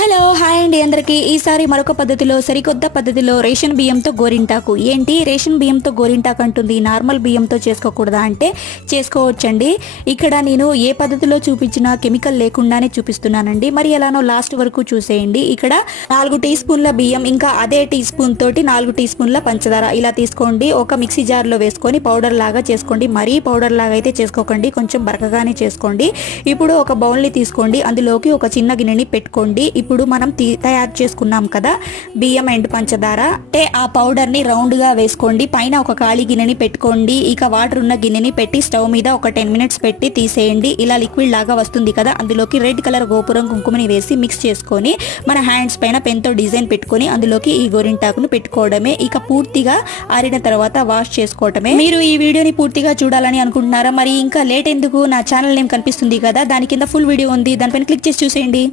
Hello hi అండి అందరికీ. ఈసారి మరొక పద్ధతిలో సరికొత్త పద్ధతిలో రేషన్ బియ్యంతో గోరింటాకు. ఏంటి? రేషన్ బియ్యంతో గోరింటాకు అంటుంది. నార్మల్ బియ్యంతో చేసుకోకూడదా అంటే చేసుకోవచ్చండి. ఇక్కడ నేను ఏ పద్ధతిలో చూపించినా కెమికల్ లేకుండానే చూపిస్తున్నానండి. మరి ఎలానో లాస్ట్ వరకు చూసేయండి. ఇక్కడ నాలుగు టీ స్పూన్ల బియ్యం ఇంకా అదే టీ స్పూన్ తోటి నాలుగు టీ స్పూన్ల పంచదార. ఇలా తీసుకోండి. ఒక మిక్సీ జార్లో వేసుకొని పౌడర్ లాగా చేసుకోండి. మరీ పౌడర్ లాగా అయితే చేసుకోకండి. కొంచెం బరకగానే చేసుకోండి. ఇప్పుడు ఒక బౌల్ని తీసుకోండి. అందులోకి ఒక చిన్న గిన్నెని పెట్టుకోండి. ఇప్పుడు మనం తీ- తయారు చేసుకున్నాం కదా బియ్యం అండ్ పంచదార. అంటే ఆ పౌడర్ని రౌండ్గా వేసుకోండి. పైన ఒక ఖాళీ గిన్నెని పెట్టుకోండి. ఇక వాటర్ ఉన్న గిన్నెని పెట్టి స్టవ్ మీద ఒక టెన్ మినిట్స్ పెట్టి తీసేయండి. ఇలా లిక్విడ్ లాగా వస్తుంది కదా అందులోకి రెడ్ కలర్ గోపురం కుంకుమని వేసి మిక్స్ చేసుకొని మన హ్యాండ్స్ పైన పెన్తో డిజైన్ పెట్టుకొని అందులోకి ఈ గోరింటాకును పెట్టుకోవడమే. ఇక పూర్తిగా ఆరిన తర్వాత వాష్ చేసుకోవటమే. మీరు ఈ వీడియోని పూర్తిగా చూడాలని అనుకుంటున్నారా? మరి ఇంకా లేట్ ఎందుకు? నా ఛానల్ నేమ్ కనిపిస్తుంది కదా దాని కింద ఫుల్ వీడియో ఉంది. దానిపైన క్లిక్ చేసి చూసేయండి.